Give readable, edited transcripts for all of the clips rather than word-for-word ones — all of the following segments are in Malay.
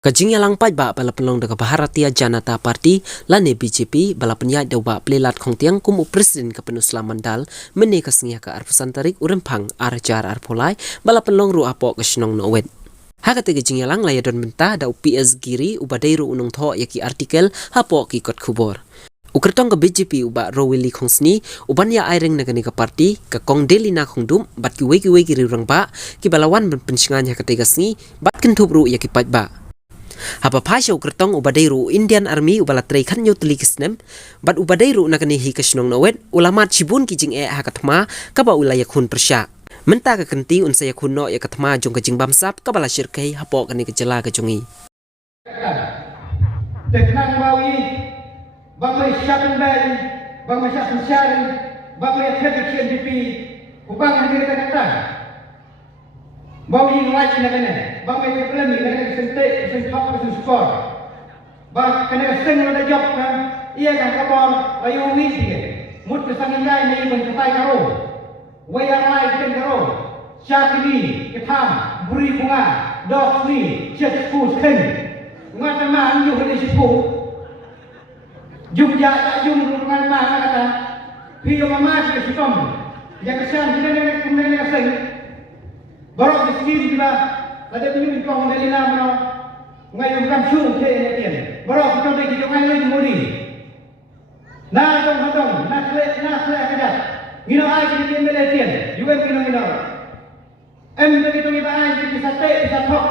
Kajing yalang pai ba bala pelong daga Bharatiya Janata Party lane BJP bala penyai dawa pelilat kong tiang kumu presiden ke penusla mandal mene kasngya ka arpusan tarik urempang arjar arpolai bala pelong ru apo ke shnong nowet. Hakate kajing yalang layadon mentah da PS Giri ubadairu unung tho yaki artikel hapo ki kot kubor. Ukertong ke BJP uba rowili kongsni uban ya airing nagani ke parti ke kong deli na kong dum bat ki wegi rirang ba ki balawan pensingan hakate kasni bat kentup ru yaki pai ba. Hapa pasha ukertong ubadairu Indian Army ubala trei kan nyu teli kisnem bat ubadairu nakani hi kasnong nawet ulama chibun kijing hakatma kaba ulaya kun persya menta ka kenti un saya kun no yakatma jong kajing bamsap kabala syirkai hapo kani kejela kejongi teknang bawi bangmai syakun bari bangmai syakun syari bangmai khadek CNDP ubang hadir kata bawi lagi nakane bangmai problem ni nakane sentek sentok sen skor ba kana seng ada job kan ia kan kabor ayu wi dia mut kesangin gai ni mencapai karo wayang lai ken karo syakini ketam buri bunga dok ni cek ku sen ngata ma anju hadi sipu jumja tak jum ngan ma kata pio mama ke sikom yang kesan kita kemudian seng barok miskin kita ada penyuh kong dari nama ngayon kamsung ke netian barok kita bagi kita ngayon mudi na dong nasle akadat ngino ay kita netian juga ngino em kita ngiba ay kita sate bisa tok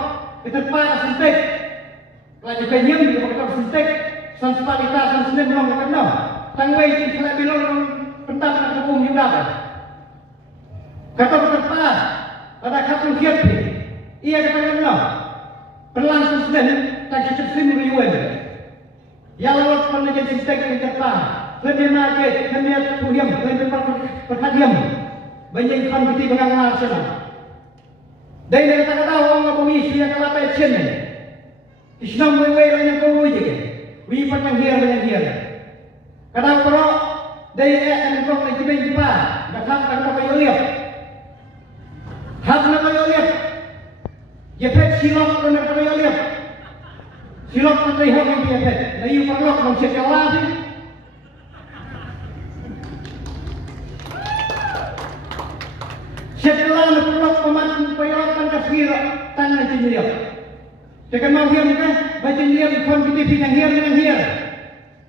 kita para sentek lagi penyem kita sentek sanspalita sansne belum kenal tangwai kita bilong pentang hukum juga kata berpas ada kapung kiat ia kata kenal perlangsung sedang tak cukup sini riuan yang lalu pernah jadi sentek yang terpah lebih market lebih tuhim lebih perhatian banyak kompetisi pengangar sana dari kata-kata orang apa wisi yang kelapai cene Islam wewe yang kau wujud wi patang hiar kata pro dari yang kau lagi berjumpa datang kata apa yoliap hak nak yoliap jepet silok kena kata yoliap silok kata ihok yang jepet layu perlok manusia kalah setelah perlok pemantun penyelapan kasir tanah jenjeliap Jangan mau hiam kan, baca hiam kompetisi yang hiam.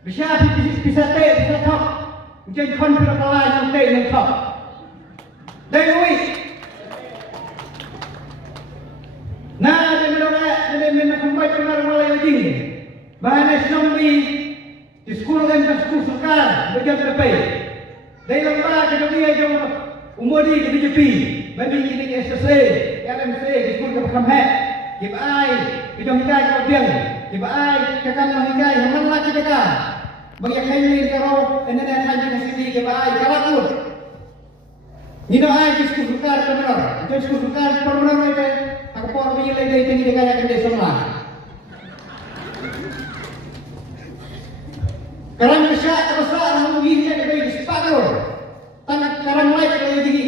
Bisa teh, bisa top. Jadi kompetisi yang teh yang top. Dan wis. Nah, dia mana sampai keluar mulai lagi. Bahan ekonomi di sekolah dan sekolah sekarang berjalan terbaik. Dari lembaga kedua jom umur di BJP, bagi ini SSA, LMC di sekolah kehamhat. Jika ai kita hinggai kau biang, jika ai kita nak hinggai, hamil lagi kita. Bagi kami kalau anda nak haji kesini, jika ai kalakut. Nino ai kisku sukar benar, kisku sukar benar itu. Aku pun pilih dari tinggi dengan yang dia semua. Karena besar menggigit dari separuh. Tangan karang lain kalau gigi.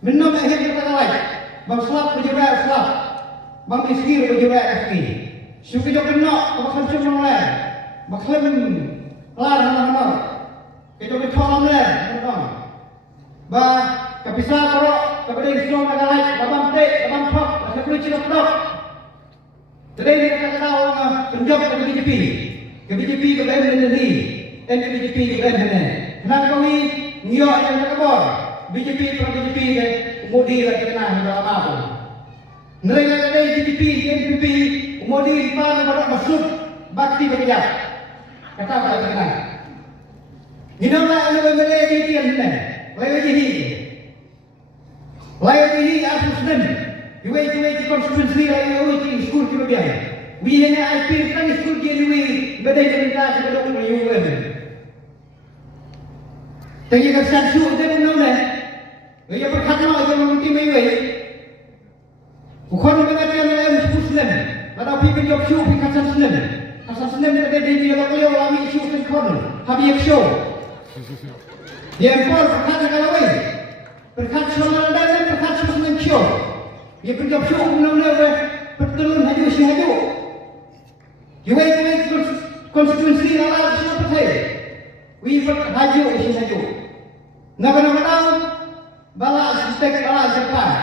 Minum air kita lain. Bang selap berjumpa selap. Bang iskir berjumpa iskir. Suki jauh kena, apa sahaja orang lain. Maklum lar nama. Kita bertolong lain, betul. Bah, kepisah korok, kepada Islam agak lain. Babam tek, babam tok, saya boleh cilok tok. Jadi dia kata orang penjawab ke BJP, ke BNN, dan ke BJP ke BNN. Kenapa kami ngiok yang terkebor? BJP ke umudi lagi kena dalam apa? Mereka kata BJP, NPP, umudi di mana pada masuk bakti bekerja. Kata apa lagi kena? Inilah yang memilih BJP yang benar. Layak ini aku sedang. Iwai konstitusi layak ini skul kita biar. Wihanya air kan skul dia iwai badai cerita sebelum menyuruh. Tapi kerja suruh dia pun nama. Ia berkata dia meminta iwai. Bukan mengajar dalam skul sedang. Pada pikir job suruh kerja sedang. Kerja sedang dia ada dia kalau kami suruh kan. Habis show. Dia pun berkata kalau berkata soal dan berkata soal show. Dia pergi show benar-benar bertelur haju si haju. Kiwai konstitusi ala siapa saya? Wifat haju isi haju. Nama-nama bala sistem bala Jepang,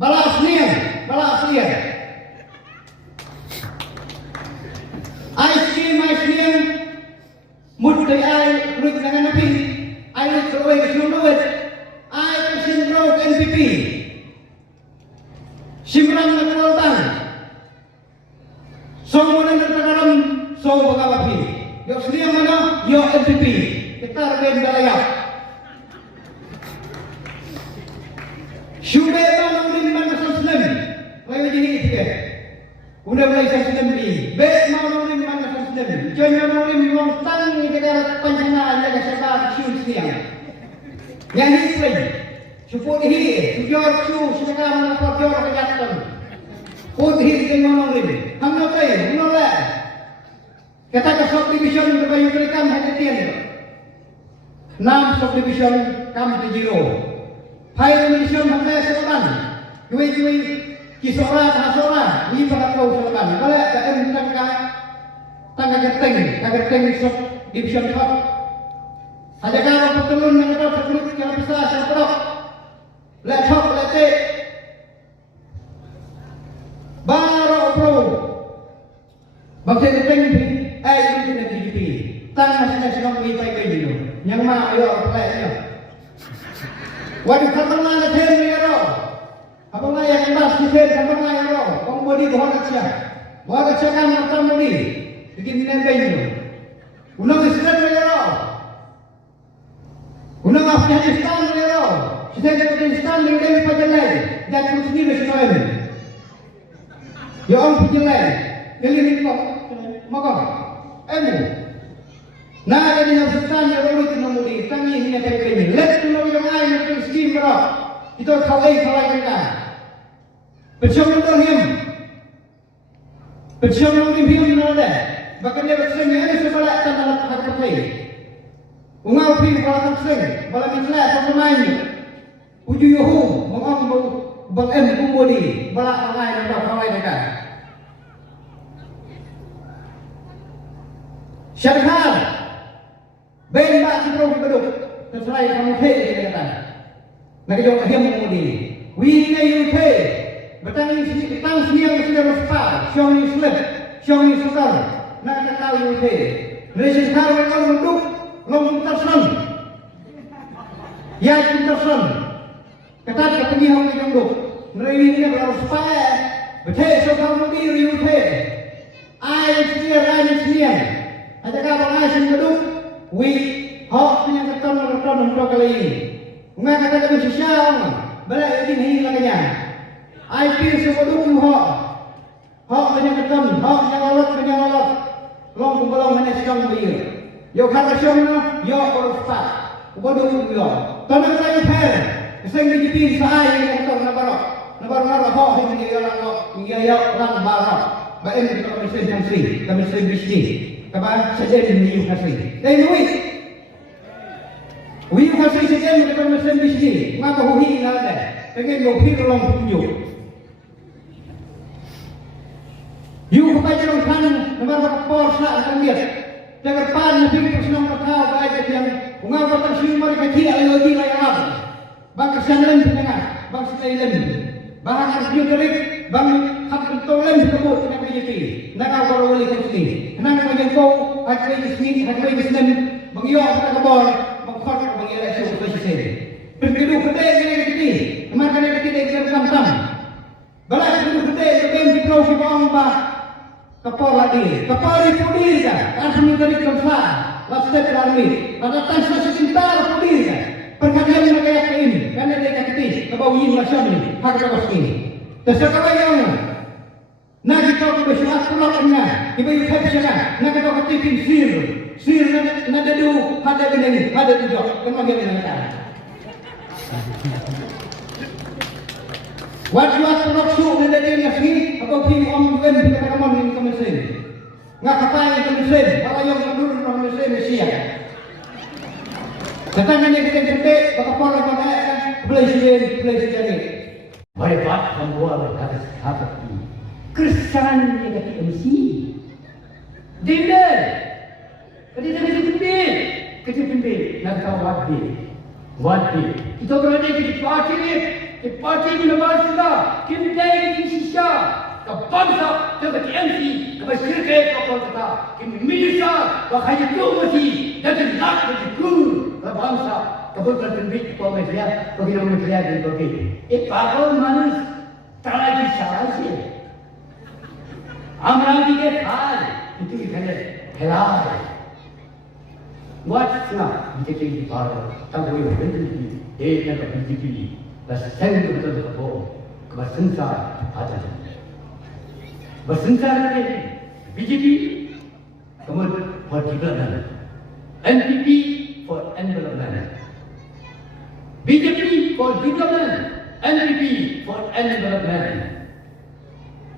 bala aslian. Aiskrim, mudah ai lut dengan nabi, ai lut terway keseluruhan, ai kesimrau NPP, simran nakalautan, semua negara semua bagawapi, yo aslian mana, yo NPP, kita reben balaya. Syubai bang ulim bang Muslim, lagi jadi itu. Udah mulai Muslim ni, baik mau ulim bang Muslim, jangan ulim bang tang ni kita panjang aja sebab syubai siang. Yang ini lagi, syukur ini, syukur sekarang apa syukur kejahatan. Putih dengan ulim, hamil kaya, menolak. Kata ke subdivision terbayu mereka hadirin. 6 subdivision kam dijiro. Hai mission hamil sekarang, kui kisora hasora, ini pada kau sekarang. Kalau ada tangga geteng subdivision top. Ada kalau pertelun yang ada pertelun yang besar seperti laptop, baru pro. Bangsa geteng ini, ini tidak DGP. Tangga nasional wifi ini, yang mana ayo apply. Waduh, kapan mana ten ni ro? Apa mana yang tas ni ten? Kapan mana ro? Pembodi bahasa kan macam bodi. Bikin nembeng tu. Unang Islam ni ro. Unang Afghanistan ni ro. Kita Afghanistan ni lebih pajalai. Dan Muslim Islam. Ya orang pajalai. Jadi ni kok, makam. Nah, jadi yang sultan yang lalu itu namudi, kami ini apa ini? Let dulu yang lain itu skim berap. Itu kawai kita. Percuma him nada. Bahkan dia bersen ini sebelah tanah hak pakai. Ungau pi kalau tersen, kalau misalnya satu main, uju yohu, mengam bang kumbodi, balak lain atau kawai mereka. Syarhal. Ben mak kita berduk, terserah kamu hei dia kata. Nak jawab dia mengundi. We in the UK, bertanya tentang siang sudah besar, siang ni sultan. Nak tahu UK. Malaysia sekarang mereka berduk, lom tersen. Ya tersen. Kata dia pergi hong yang berduk. Mereka ini berlalu supaya betul sekarang berdiri UK. Ai sekian. Ada kawan asing berduk. Hak punya keton untuk kali ini. Enggak kata kami sosial, balik ini lagi. IP sebelum hak punya keton, hak yang alat, long kumpulan mana sedang beri. Yo kata siapa? Yo korupsi. Bodoh yo. Tanah saya fair. Saya DGP saya yang keton nabar hak yang dia lang barak. Baik kita kami sering bisnis. Kabar sedang di UK. We kasih sedang kita mesin bisnis. Maka hui nada. Pengen lebih dalam tunjuk. You kepada orang kan, nampak porsa akan lihat. Jangan pan lebih personal kau baik yang ungal kata siapa kecil lagi layak. Bang kesanlan pendengar, bang Thailand, bang Arjun Derek, bang Abdul Tolen sebut dengan BJP. Nak awal wali kursi. Kenapa macam kau akhirnya Islam mengiok kita kabur, mengkot mengiok presiden. Pergidu kedai kini, kemarin kedai kita tam-tam. Balas pergidu kedai sebelum dipro si bawang bah kapal lagi pudi kan, asmi dari kamsa, lastet lari. Pada tansa sesintar pudi kan. Perkalian mereka ini, karena dia kati, kebau yin macam ni, hak kawas ini. Tersekarang yang nak kita bersyukur pulangnya, kita ikut siapa? Nak kita ketipin sir nak dadu ada benda ada juga, kemana benda kita? Wajib terlaksuk ada dia ngasih, apa pun orang bukan kita kaman ini kemesin. Ngak kapai kemesin, kalau yang menurun kemesin Malaysia. Katanya kita gede, bapa pola kita belajar ni. Hebat membuat kata apa ini? Kristen yang kata MC, Dinner. Kita pimpin. Nak tahu what day. Kita berada di parti ni. Di parti ni lepas sudah. Kita di Shisha. Ke bangsa. Ke MC. Ke syarikat. Ke kota. Ke Malaysia. Ke Hayatu Mati. Dan di nak di guru. Ke bangsa. Kebetulan pimpin. Ke Malaysia. Ke Malaysia dan ke pakar manusia. Tak lagi salah sih. Amra di hal. Itu ikhlas. Halal. What's not BJP Bharat? Tak boleh berhenti. Nak BJP. Bersentuh betul betul. Bersentuh ada. Bersentuh ada BJP. Kemudian for development. NPP for environment. BJP for development. NPP for environment.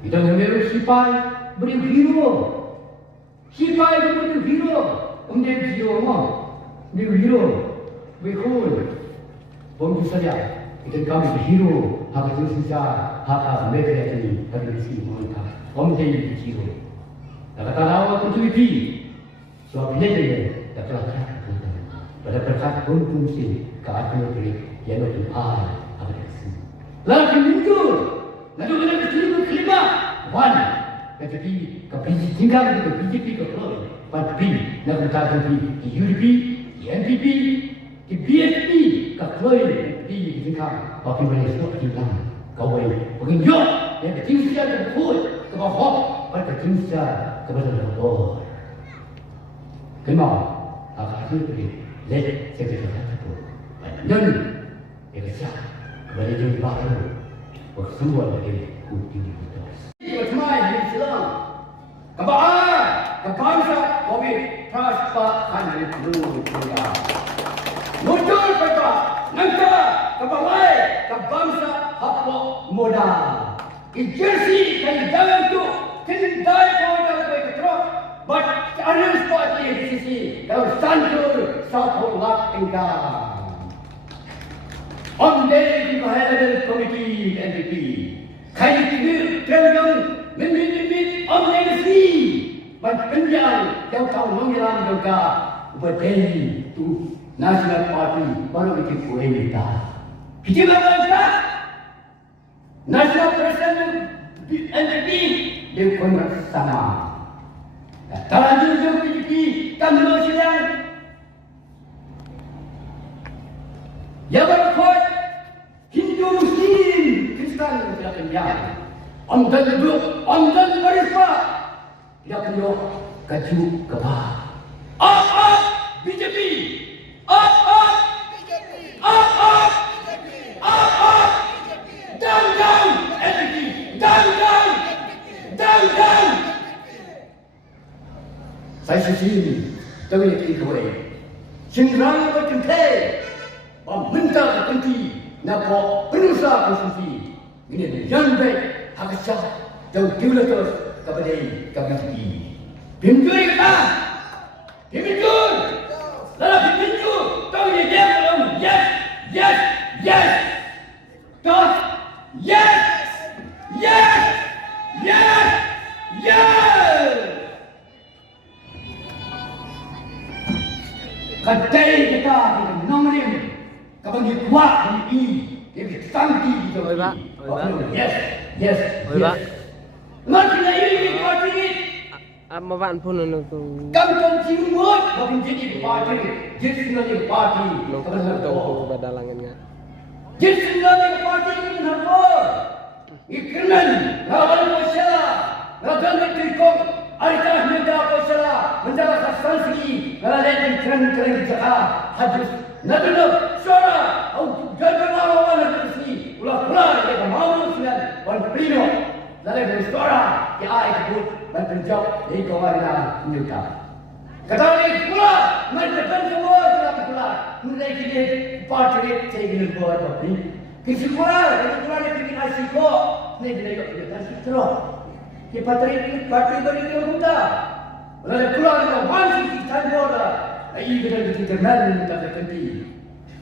Kita memilih sipai beri hero. Sipai beri hero. Umdem hero mo, ni hero, bekul, bom saja. Kita kami hero, hak sisa, hak mereka ini tradisi mereka. Umdem hero. Dapat tahu apa tu itu? Soal ini dapat kata. Pada perkata pun fungsi keadaan beri yang lebih hal apa itu. Lalu muncul, lalu kena berjumpa kelima, one. Tetapi kebiji tinggal ke BJP ke Keluar. Tapi nak berkata di UDP, di NPP, di BSP, ke Keluar di tingkang. Tapi mereka semua tinggal. Kawai penginjau yang ketingsia ke Keluar ke bawah, pada ketingsia ke bawah. Kelima, agak hasil beri. Let sekretari itu. Dan yang siap kepada jadi baharu. Bersemua dari kuting itu. Bersemai Islam. Kebangsa COVID praspakan itu juga. Muncul mereka, nangka, kebawai, kebangsa hapok modal. Ijersi kayu dalam tu, kendai modal baik teruk. But ada sesuatu di sisi, kalau sanjur satu lak tinggal. Omdel di High-Level Committee NPP. Kayu tigir, tergang, min omdel si. Berpenjang jauh tahu mengiram juga berdiri tu National Party baru itu kuasa. Kita berapa? National President NPP dia pun sama. Terlanjur juga PDP tambah sedang. Ya berkuat Hindu Muslim Kristen tidak penjang. Amdan duduk, amdan berispa. Tidak perlu kaju kebah. Up BJP. Up BJP. Up BJP. Up down NPP. Down. Saya sisi tahu yang ini kau. Singrang berkentai. Meminta berhenti. Nampak penusa konstitusi. Ini yang baik. Hak sah. Jauh terus. Kepada kami Pinjul kata Pinjul Lalu pinjul Tahu dia belum Yes Tahu Yes Kedai kita Nombrim Kapan dia kuat ini Dia bersanti Oi Pak Yes Macam ini parti ni. Mawaan pun tu. Kampung Timur, bagi jadi parti, jadi sebenarnya parti. Lokal tu badalangan ngah. Jadi sebenarnya parti ini apa? Iklan, lawan masalah, lawan mereka, aritas mereka masalah, menjaga substansi, lawan keren jaga hadis. Nabi suara, au jaga lawan hadis. Ulah dia mahu sian, wan prino. Lalu dari suara yang saya sebut berpenjauh dari kawanan mereka. Kata ini pula, mereka semua telah pula. Mereka ini parti saya ingin buat apa ni? Kisi pula yang bikin asiko. Mereka tidak asik terus. Di parti beri muda. Lalu pula yang wansi tanpa ada. Ini kita kenal kita terhenti.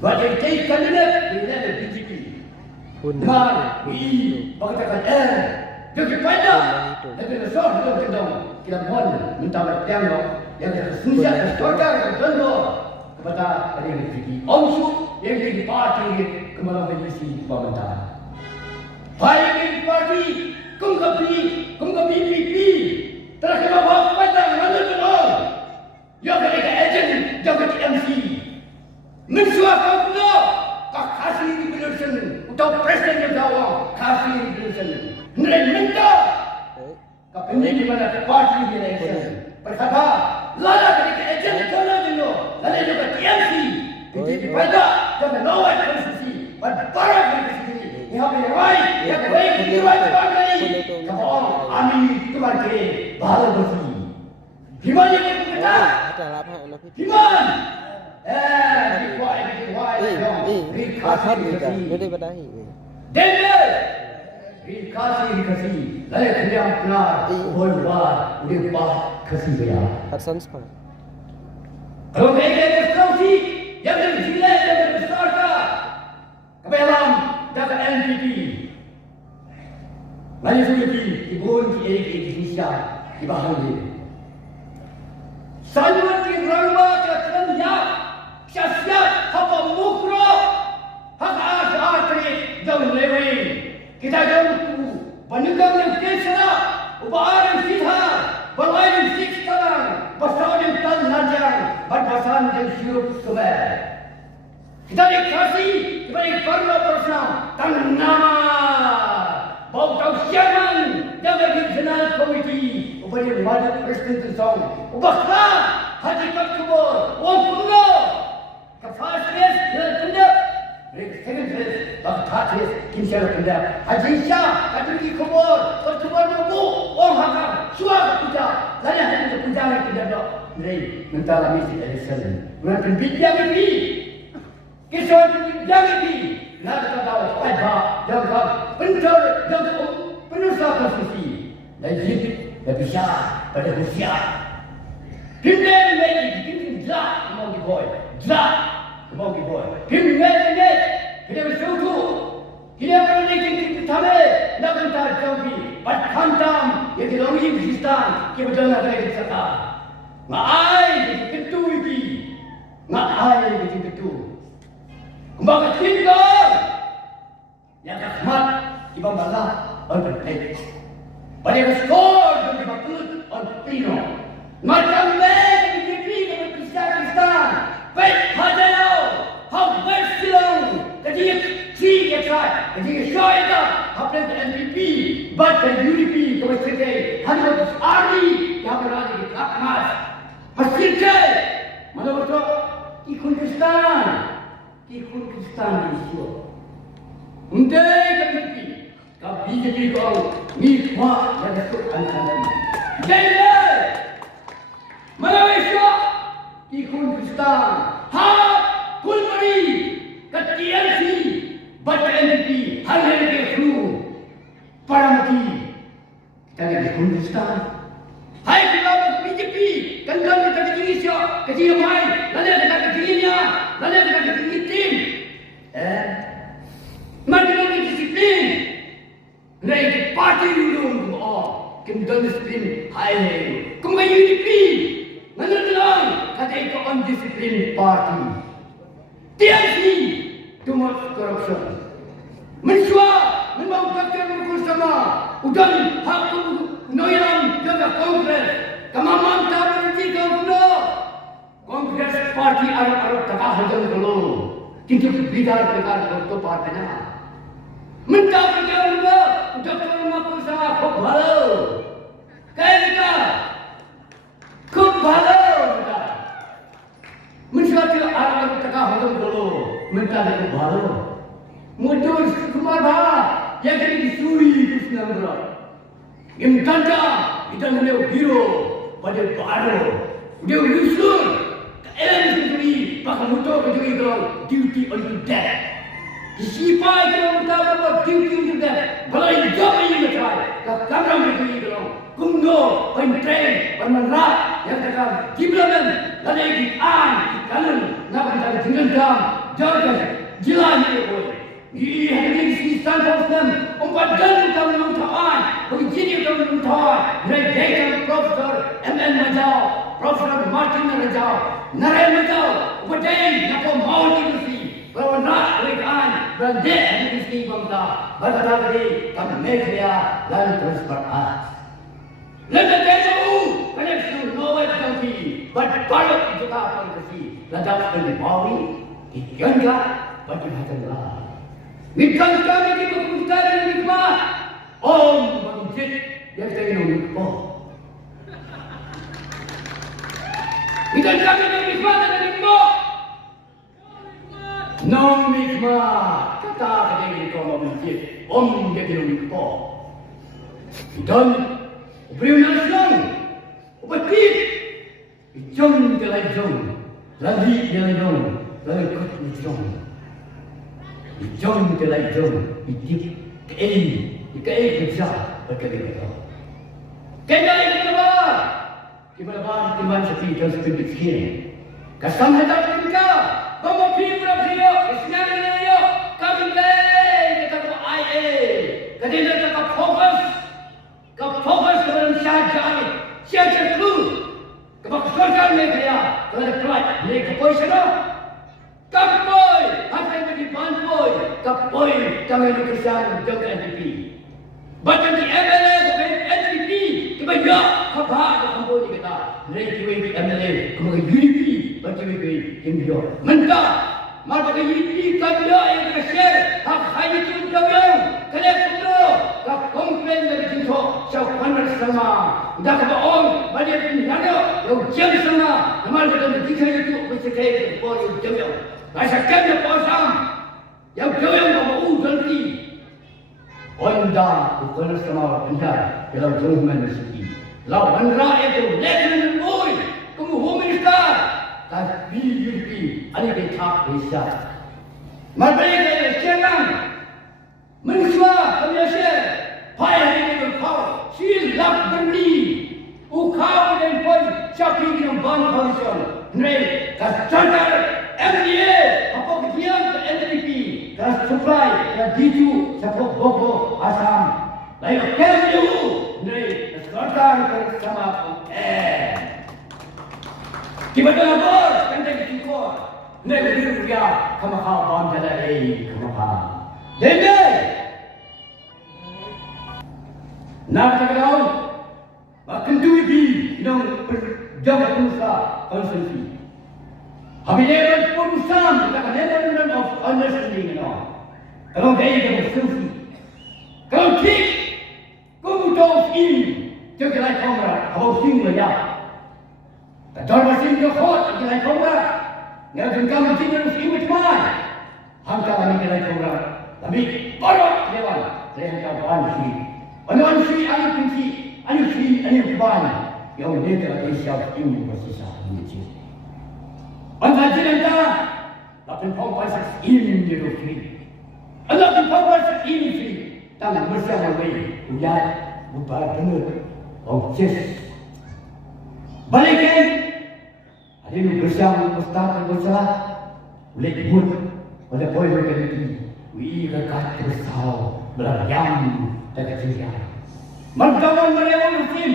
Wajib jadi kandidat dengan BJP. Mar, ini, bagaimana? Jadi pada, tapi besar kita kendang. kita mohon minta bertiang yang tersusah sesuatu contoh kepada dari rezeki omsu yang di parti kemalang majlisi pemerintahan. Baik parti kongkapi PP terakhir bawa padang lalu tolong yang mereka ejen jaga TMC mensuap pula kak kasih di Pelusen untuk presiden yang jawab kasih di Pelusen minta kak pendek di mana parti di election berkata lala mereka ejen jalan dulu lalu juga TMC jadi pada jaga lawan konstitusi pada para konstitusi यहाँ पे भाई ये कोई दीवार बात नहीं कौन आमी तुम्हारे बाल बसी हिमालय के बेटा हिमान रिखासी डेंजर रिखासी लले खलियां अपना होल बार उड़े बात खसी गया Hudson Spark. kalau kayak diskusi yang disilai dari starta kebelam dapat NPP. Banyak sekali ibun di Indonesia di bahagian ini. Sangat dirangba keteran ya, syasiat apa mukro, hak arti jauh lewat. Kita jauh tu, bandingkan yang kesana, ubah yang sihha, balai yang siksaran, basah yang tan najang, berbasan yang sirup sebar. Kita dikasih sebagai karya bersama dan nama bautau chairman jaga regional committee upaya maju presiden tersong ubahlah haji kabur orang puno kapasitas pendek second phase bakhatis kinsyal pendek haji syah haji kabur pertemuan bu orang hakam suara puja lanya haji puja yang tidak ada dari mentala misi election mengenai bidang ini kisah yang ini nak tahu apa jangan pencor jangan penulisah konstitusi lagi lebih syah pada usia kita lagi kita mau diboy kita kita bersyukur kita berlagi kita thame nak tahu jauhi berhantam yang dilawai Pakistan kita berjalan dari sana ngai itu ini ngai itu Kembali tinggal yang rahmat ibang Allah on berkait. Pada skor yang dimaksud on pino. Macam lagi dipilih oleh Pakistan. Baik hajalo, hau bersilong. Jadi si eksak, jadi syaitan, apa NPP, baca UDP, kemasyikan, hanyalah army yang berada di Akmas. Hasilkan, mana betul? Ikut Pakistan. Ikut Pakistan Malaysia. Undai KBP, KBP kau nikmat dan kesukaan kami. Jadi, Malaysia ikut Pakistan. Hak kulmari ketian si baca NDP hanya di flu para mati. Kita lagi ikut Pakistan. Hai kita BJP kendali kita Indonesia kecil main lalu kita kecilnya lalu kita kecil tim mari kita disiplin naik parti dulu kendali disiplin hai kembali UDP menentang kata itu undiscipline party TMC too much corruption mensuap memang takkan bersama udan hak noyam jaga kongres kamaman tabarji gabno kongres parti arab takah hajan kalo kintu bidar bekar korto parti na minta berjalan doktor mampu sama খুব ভালো kayak খুব ভালো mensuap arab takah hajan kalo minta খুব ভালো muncul kumar bha yang jadi disuri Krishna Murad yang tanda kita menjadi hero pada baru dia usul elan sendiri pakai motor kecuali kalau duty unto death disipai kalau kita buat duty unto death balai job ini macam kadang kecuali kalau kumdo pentrain pemerat yang kata diplomat lagi kanan nak mencari dengan jam jalan jilan ini boleh ini hari ini sistem Umpadkan kami mengucapkan, begini kami mengucapkan, Redekam Profesor M.N. Majau, Profesor Martin Rajau, Narayan Majau, Upadai, Napa Mauli Rusi, Berwarna Rekaan, Berandek Rusi Bangsa, Berkata-kata kami Mekhaya dan terus berat. Lada Desu, Kaneksu Noel Jauhi, Berbalok itu kapal Rusi, Lada Sekali Maui, Ikianka, Berkata-kata. Minkan kami di perpustakaan yang nikmat. Om Bangkit yang saya nikmat. Minkan kami di nikmat yang nikmat. Non nikmat. Kata kata ini kau Bangkit. Om jadi nikmat. Dan beriu nasional. Upatit. Ijong jalan jong. Lagi jalan jong. Lagi kot jong. Jom kelai jom, itip kei kerja berkali-kali. Kedai kita timbang sepi dan sepi sekian. Kasam hadap kita, kamu pilih kesenangan dia, kami kita ke IA, kadang kita fokus dalam syajar kru, kebaksaan mereka, kalau ada pelat, mereka poisana. Kapoi, apa yang dibanpoi, kapoi jangan dikerjakan dengan NDP. Baca di MLA dengan NDP, kebanyak kapal kampung kita. Mereka di MLA, kemudian UDP, baca di India. Mentah, malah bagi UDP kerja yang tershare, hak hanya itu jauh. Kalau itu, tak komplain dari jinto, siapa pandang sama. Dah kata orang, banyak penjara, yang jam sama. Nama kita di itu mesti kaya boleh jauh. Rasa kaya pasang yang jauh mau ganti. Anda bukan sama anda dalam jumlah rezeki. Lawan rakyat itu legend boy, kamu hominister, tapi yupi, ada betak besar. Mereka jangan meniswa kamiasir, payah ini berkau, silap berni, ukau dan pun capi dengan ban koalisi. Nih, kasar MDA, apa kejian ke NDP, dan supply, dan diju, sapok boko, asam. Lain KMU, nih, sekarang bersama PN. Kita lapor, kantor kita, nih berdiri dia, kamakau bom jalai, kamakau. Dendai, nak cakap, makan duit di, yang berjangka pengusaha, konsumsi. Habis perusahaan kita memorandum of understanding kalau dia berfungsi, kalau tik, kamu tahu ini, jangan kamera, kau single ya. Kalau masih berhot, jangan kamera, jangan kamu single single cuma, hamka kami jangan kamera, tapi parot dewan, saya tahu ansi, ansi ban, yang dia terkait siapa ini bersisa ini. Anda jangan tapi pompas ini dirukri. Anda pompas ini sih, tangan bersama bayi, ujar, bubar benar, objek. Balikin, ada yang bersama ustaz bersama, boleh buat, boleh boleh berkali, wih dekat bersau, berayam dekat sini. Mertawan mereka mungkin,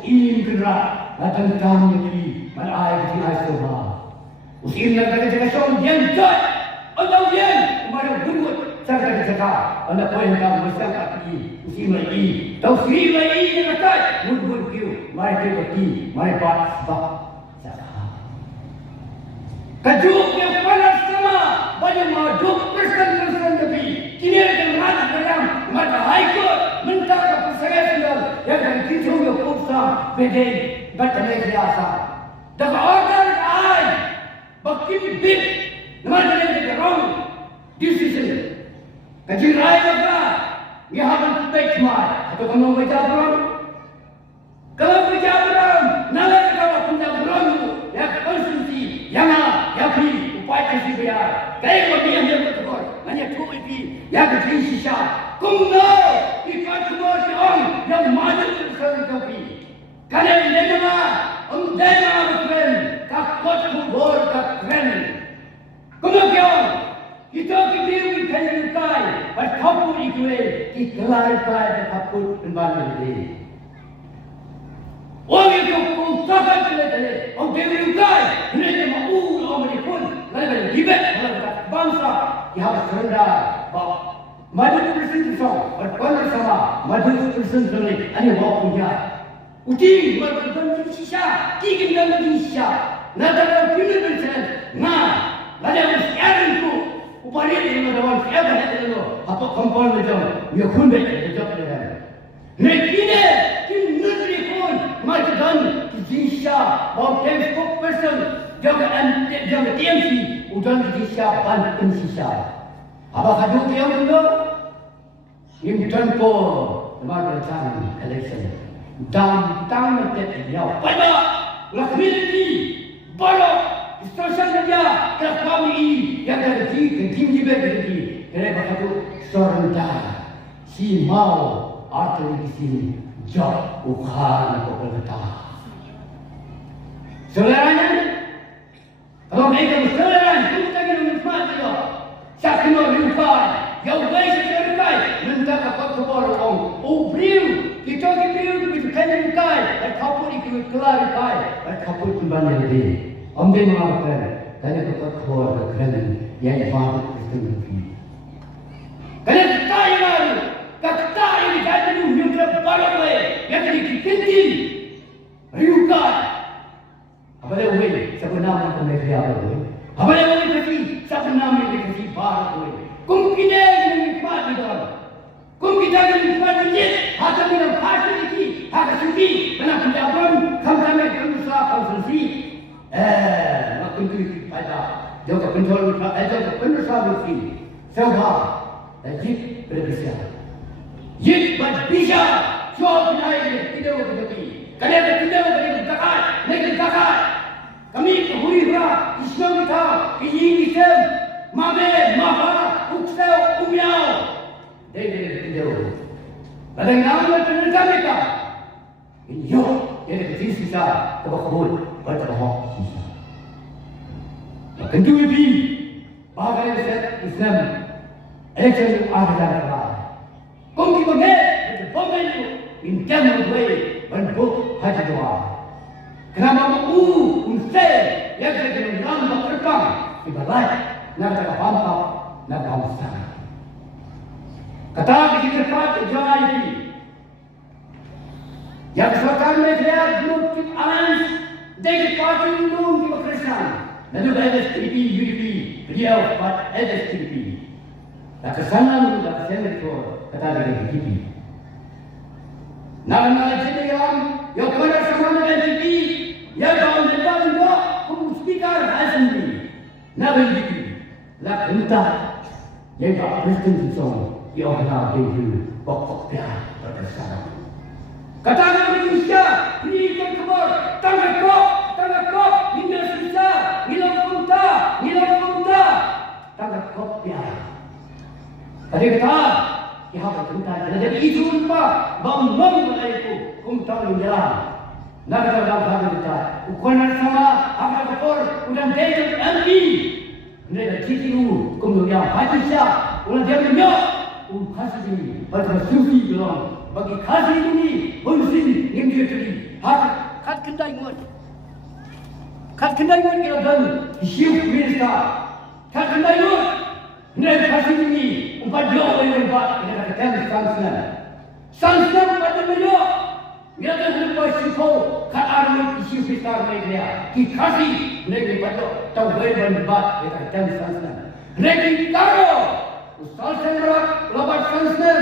ini gerak, datang kami lagi, merai di asrama. Usin nak kata cakap syom yang jat atau yang kepada berbuat saya kata anda poin kamu bersama api usin lagi tahu siri lagi yang kata berbuat kiu mari berarti mari buat sebab kajuk yang panas sama banyak maduk persen tapi kini ada mata dalam mata high court mentah persegasan yang akan kisah yang kursa bedai batalai biasa dah order ai Bakti bid, nama dia wrong decision. Kaji raya apa? Dia haven't paid smart. Atau kamu baca wrong? Kalau baca wrong, nala kalau punya wrong, ya konsumsi, yana, ya pi, upaya kasih biar. Kaya kau yang bertukar, hanya tu ipi, ya kecil sisa. Kumno, ikat semua si orang yang maju bersama kopi. Kalian dengar, dengar betul. Kakot kubur keren. Kemudian kita kini berkaitan bertemu gue dikelarikan takut kembali ini. Orang itu kongsakan tele-tele, orang dewi ukai, mereka mau orang mereka mereka dibet mereka bangsa yang harus rendah. Maju persen sama, berkuasa sama, maju persen sama ini waktunya. Uji berkuasa sisa, tiga dan sisa. Nada pilih persen, nada yang sekarang tu upaya ini adalah sekarang itu apa kompon macam dia kunde job dia. Nekine negeri pun macam sisa, orang tempat persen jangan TMC, udah sisa bantu sisa. Apa kadang dia orang ini tempo teman teman election down dia pada la community pada social media kami yang ada di tim begitu mereka itu serendah si mau atau di sini job bukan berkata saudaranya kalau mereka bersaudara kita kena menikmati siapa yang lupa yang baik sesuai minta apa kepada orang obriu kita kita kena kai kapur itu kelar kai kapur kembali lagi ambil maafkan kena kita keluar kena yang baik itu kena kai lalu kata ini kata itu yang terbaru yang dikinti riukai apa dia boleh siapa nama mereka apa boleh apa dia boleh kasi siapa nama mereka kasi baru boleh kung kita nikmat itu, kung kita nikmat ini, hati kita pasti ini, hati suci, benar kita pun kami berusaha konsumsi, makin tu pada, jauh kontrol, jauh berusaha bersih, sebab jid berbisa, jid berbisa, jauh naik tidak berbisa, kerana tidak berbisa takkan, negeri takkan, kami kehuriran Islam kita, Islam, mame, maha. Uksel, umiau, dari jauh. Badai nama penerja mereka. Ini yang kecil sisa kebakul berterhok sisa. Makan tu lebih bagai Islam election ada dalam. Kongki bagai bagai itu intent way bentuk haji doa. Kenapa mau unsel yang terkena dalam berkam ibarat nak terpampak. Nak bangsa. Kata kita cepat jangan ini. Yang sekarang mereka belum alliance dengan parti belum di Pakistan. Lalu SSPP, UDP, beliau buat SSPP. Tak kesana tak senator kata dengan UDP. Nama jenayah yang kepada sama SSPP yang kawan kita juga speaker assembly. Nama UDP. La entah yang tak Kristen song yang nak jadi pokok dia berdasar. Kata Indonesia, ini kan kabar tangan kop, Indonesia, hilang kunta, tangan kop dia. Tadi kata, kita berkunta, jadi itu apa? Bang itu kunta jalan. Nak dalam kita, ukuran sama apa kapor, udah jadi MP. Mereka cici kemudian hadisnya, ulah dia menyok, kasih pada sufi bilang bagi kasih ini bensin yang dia beri, kat kendai muat kita dan siap mereka, kat kendai muat, mereka kasih ini umpat jauh yang berbat, mereka katakan sanksian pada menyok, mereka lepas sikau, kat armut siap besar mereka, dikasih mereka pada tahu berbat, mereka katakan mereka karo. Ustaz Semrak, Labat Sansner,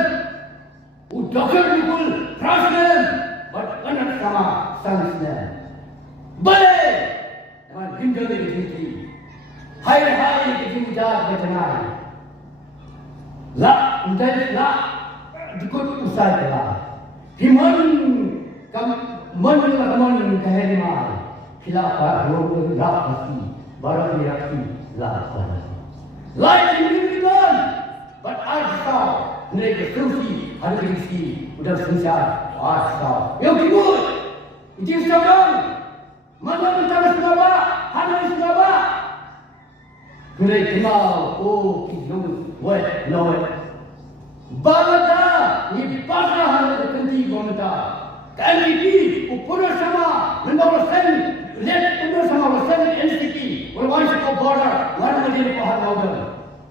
Udakar Bukul, Prasner, Berkanak sama Sansner. Boleh! Teman hindar dari sini. Hai ke Jumjar berkenal. Entah dikut usai telah. Himan teman keheriman. Khilafah Rukun Rakhasi, Barang Rakhasi, Lapan. Lain diberikan. But asal mereka sufi ada isi udah selesai asal yang kibut itu sekarang mana mencari sebab ada sebab mereka mau kita buat Balada ni pasrah hal terkenti bonda. KNDP upuna sama mendosen let upuna sama wesen NCP walwai ko border warna di pahal maudan.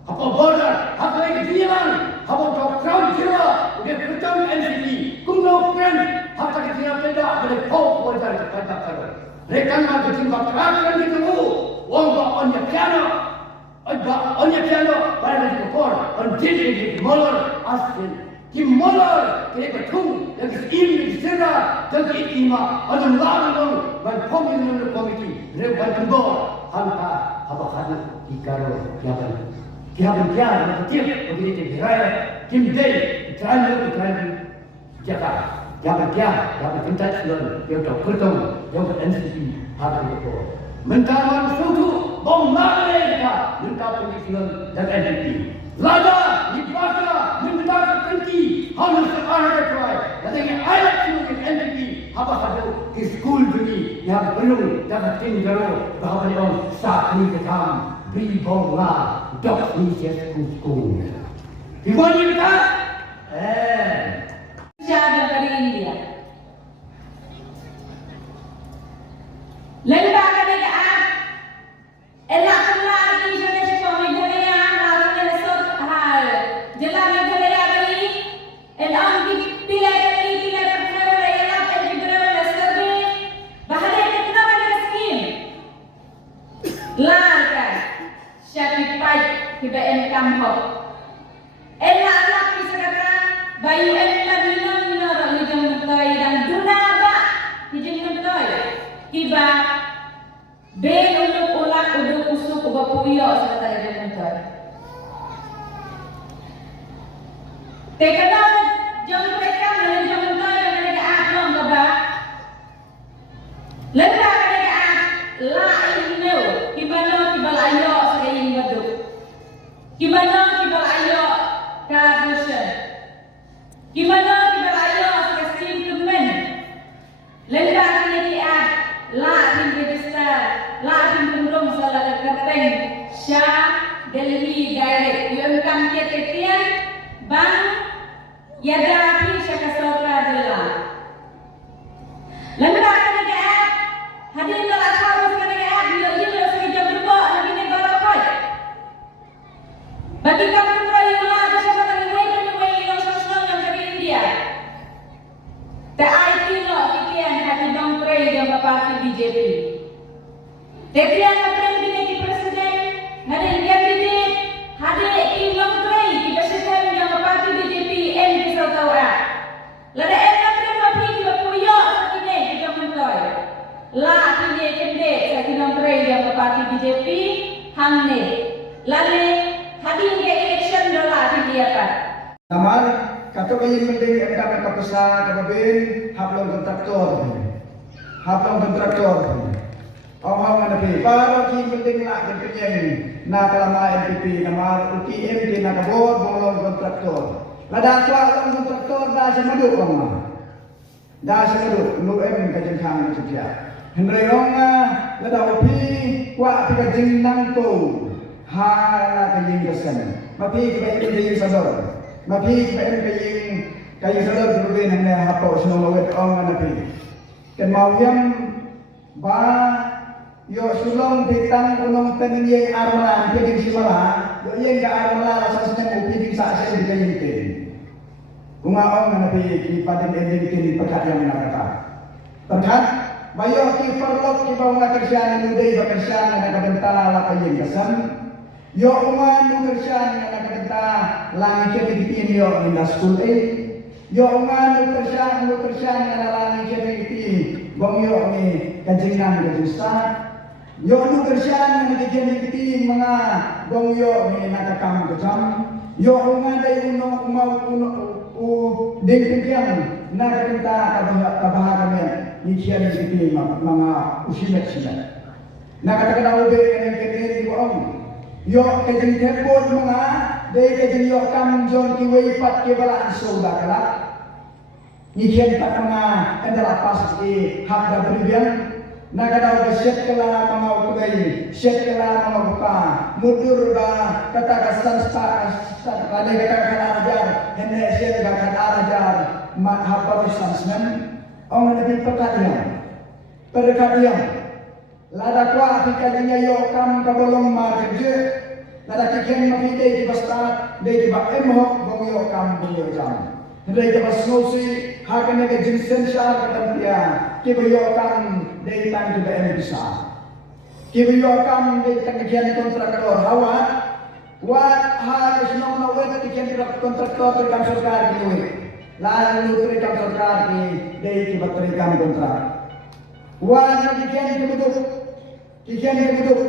Apa border apa lagi diaman apa dokter kira udah pertama NCP kumno friend apa kita tidak boleh pau wajar kata kata. Rekan nak timbang kerana itu wong ba onnya piano onnya piano pada di kor on jadi molor asli ki molor ke betung yang im di sana jadi ima ada lalu ban komiti reban kebor hanta apa kana ikaro kiaban kiaban tiap begitu diraya kim day jalan jaga yang pentas dan yang terkutong yang NCP hari itu mentawan suatu bom mereka minta pemikiran dan NCP lada dipaksa minta terkenti harus sekarang try jadi ayat itu NCP apa saja ke school ini yang belum dapat tinggal bahwa yang saat ini ketam beri bom lah dok ni saya school gimana kita Siapa dari India? Lembaga negara, elak lagi jenis suami negara, lalu resort hal, jelas negara beri, elam dipilih perkara elak negara resort bahagia kita bagi skim, larga, certified kita income hot, elak bisa kata bayu Iba ben untuk ulak uduk usuk uba puyo sa talaga mentor. Teka na jom mereka melalui mentor yang mereka aklong ba. Lenda mereka lain neu kibano kibalayo sa kayong baduk. Kibano kibalayo ka busyan. Kibano kibalayo sa skintumen. Lenda mereka Latin register, Latin belum salah kerteng, Shah Delhi direct. Yang kami ketian, bang, yada api syakasora jelah. Lalu apa negara? Hadir dalam kawasan negara, dia sekejap berbuat lagi negara kau. Bagi kami perayulah bersama dengan yang sosial yang dari India. The IT law kikian hati dong pray yang parti BJP. Tekian apa yang presiden ada yang kabinet ada yang dong pray di presiden yang parti BJP yang bisa tahu ah. Lada apa yang papi kita punya sakitnya kita mentoy. Lah kini kende sakit dong pray yang parti BJP hamne. Lalu hadir ke election dolar di apa? Namar kato kayo mending ang kami kapasa kababin haplong kontraktor ang napi para ki mending la kenyang na kalama NPP namar UKM di nakabot bolong kontraktor lada kwa ang kontraktor da sa madu kama da sa madu UKM kajeng kang sejak hendrai ong lada upi kwa tika jing nang to hala kajeng kesan mapi ka kajeng sador Mapi kayu saudara berbeda dengan apa semua wet orang nabi. Dan mau yang ba yo sulong ditang unong teninye armalan piding simala yo yang ke armalan rasa senang piding saksi di kayitin. Bunga orang nabi di padang editin pekat yang nakata. Terkat bayo ki perlok ki bawa kerjaan nudai bekerjaan ada bentala la kayin kesan. Yo uman kerjaan yang nakata langit kebikin yo indah school yo uman kerjaan yang langit kebikin bang yo ni kajinan kejusta yo kerjaan yang kebikin mga bang yo ni nakakam kejam yo uman dari unong ding kebian nakakita kabahagan ni kian kebikin mga usimet nakakita ube yang kebikin ko yo kejeng tebon mga day kejeng yo kam jon ki wei pat ke bala soda kala ni kian pat mga adalah pas ki hak da bribian Nagadaw ba siyat kala mga ukay, siyat kala mga buka, mudur ba katagasan sa kanay kakarajar, hindi siyat ba kakarajar, mahaparusan semen, ang nabi perkalian, lada kwa kikalinya yokam kabolong marje, lada kikian mapide di basta, di ba emhok bong yokam bong yokam. Hindi ka basnosi, hakan na ka jinsen siya katampiya, kibayokam daytang juga yang bisa. Kibayokam daytang kian kontraktor hawat, wat harus nong nawet kian kontraktor terkam sarkar kinuwi. Lalu terkam sarkar ki day kibat terkam kontrak. Wat na kian kibuduk,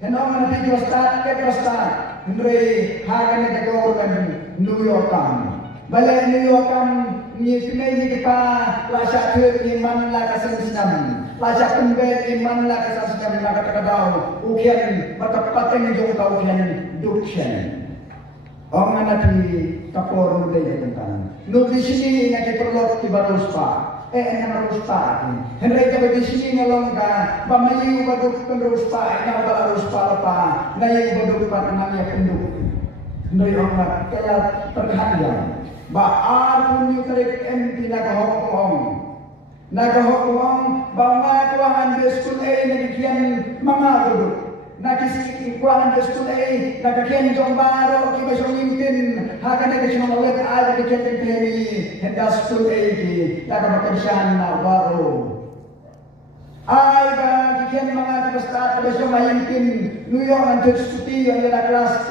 henong na kiwastat kepastat, hindi hakan na kagoran New Yorkam. Balai New Yorkam ni pinai kita lasak ke iman la kasan senam lasak kembali iman la kasan senam la kata kadau ukian berkepatan jong kau ukian dukshen orang anak di kapor muda tentang nu di sini nak perlu tiba ruspa nak ruspa henry ka di sini ngalong ka bamayu baduk penruspa ina bala ruspa apa nayi baduk pat namanya penduk noi orang kaya perhatian Baar punya tarik MP nagahokong bangga kuangan di school A nagikian mga duduk nakisiki kuangan di school A nagakian jong baro kiba jong intin hakan nagikian ulit ada nagikian temi henda school A ki nagamakansiyan na baro ay ba kikian mga dibasta kiba jong mayintin Nuyo ang diskuti ang ila kelas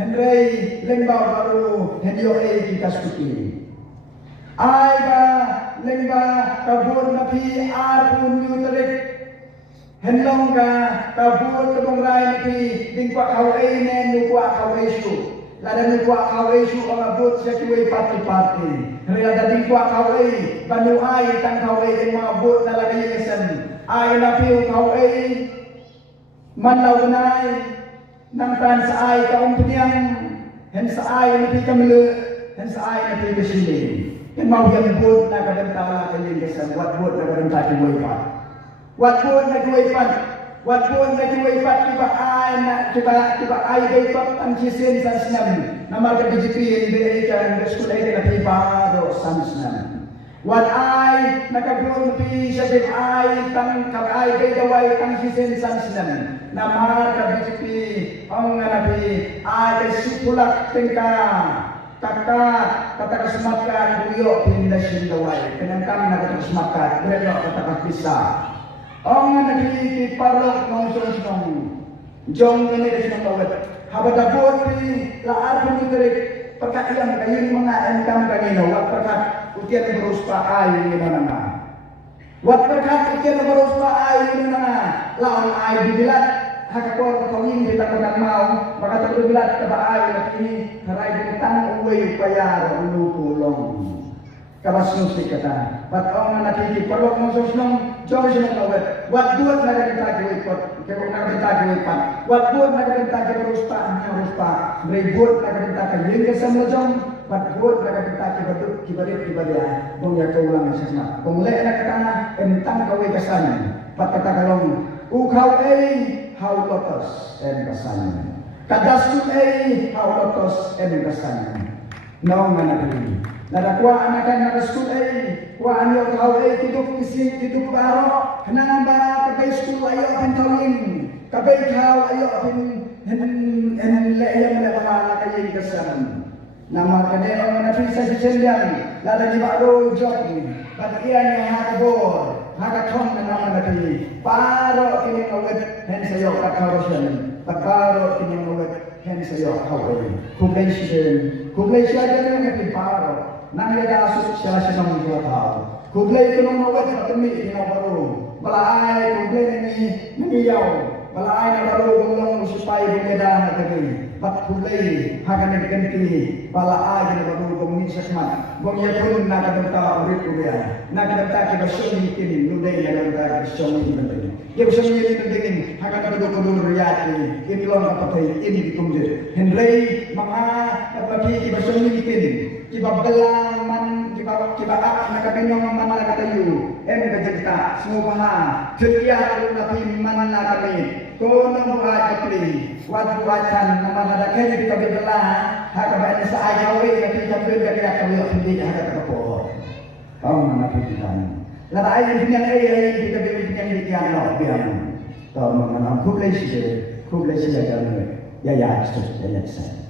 Henry lembau baru hendio kita diskuti. Aiba lemba kabur napi arpun nyuterik henlong ka kabur kebong rai napi bingkwa kawai nen nukwa kawai su. Lada nukwa kawai su ang abot sa kiway pati-pati. Lada bingkwa kawai banu ay tang kawai ang mga abot na lagay yasan. Ay napi kawai manlaunay nang tan sa ay kaumpanyang hen sa ay napi kamle hen sa ay napi kasili yan mawiyang bud na kadantala kaling kasan wat bud na kadantala kiwaypat wat bud na kiwaypat kiba ay na kiba ay gaypat ang sisin sa sinam na magkabijipihin di ikan eskulay na pibaro sa sinam wat ay nakabun pi sa bin ay tang kabay kay daway tang sisin san sinan na magkabijipi ang nabi ay sipulak tingka kata kesematkan beliau pindah sindawai penangkam nak kesematkan beliau kata bisa orang nabi parok nong jong ini dari nong habadabot ni laar pun terik perkayaan kayu mengaenkan kanino wat perkat ukian beruspa ay ni nana wat perkat ukian beruspa ay ni nana lawan ay dibilat hakakor kawin kita kadang mau maka terbilat ke ay lagi harai bintang uwe payar ulu pulong kabas musik kata bat orang nanti perlu musuh jom sini kawet wat buat nak kita kuipot kebun nak kita kuipat wat buat nak kita beruspa beruspa beribut nak kita kayin kesam jom bat buat nak kita kibarit bong ya kaulang sesma bong le nak kita entang kawai kesan bat kata kalong ukau how lotus and kesan kadastu how lotus and kesan naong managili Nadakuha anakan nakaskul kuhaan yung kau tiduk isi tiduk baro hanang ba kabay skul ayo apin tawin kabay kau ayo apin leya malabala kayo kasan nama kadero manapisa si sendian lada di baro job bagian yang hakabor hakaton na naman natin paro kini kawet hen sayo kakarosyan pagkaro kini kawet hen sayo kawet kublay siya ganun natin paro nangyagasok siya ng mga tao. Kublay ko nung nawat na tumi, baru. Balaay, kublay na nangiyaw. Balaay na baro, gulong usipay, bumeda na tagay. Pat kublay, hagan nagkanti. Balaay na baro, gumingin sa smat. Gumiyapun na kadanta, ulit-ulit. Nakadanta, kibasyon itinin, nuday na kadanta, kibasyon itinin. Kibasyon itinin, hagan nagdudulur yati. Inilong kapatay, ini ditumdir. Henry, mga kapatay, kibasyon itinin. Kibabalang man kiba nak kabinong man la katayu em gajita sumuha setia lu nabi man la kami kono buat kapli wat buatan nama ada kali kita bela hak ba ni sa ayawe tapi kita bela kita kami hindi hak ka po kau mana pikiran la ay dunia ay kita bela dunia ni kian lo biam to mana khub le si kan ya ya